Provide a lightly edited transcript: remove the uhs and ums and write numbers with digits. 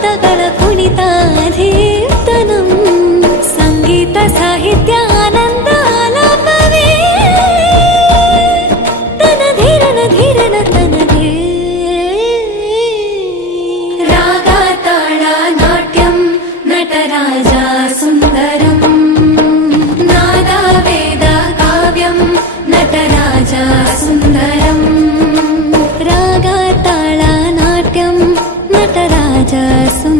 ಪದಗಳ ಕುಣಿತಾಧೀರ್ತನಂ ಸಂಗೀತ ಸಾಹಿತ್ಯ ಆನಂದ ಆಲಾಪವೇ ತನ ಧೀರನ ಧೀರನ ತನಗೆ ರಾಗ ತಾಳ ನಾಟ್ಯಂ ನಟರಾಜ ಸುಂದರಂ ನಾದ ವೇದ ಕಾವ್ಯಂ ನಟರಾಜ ಸುಂದರಂ ರಾಗ ತಾಳ ನಾಟ್ಯಂ ನಟರಾಜ ಸುಂದರಂ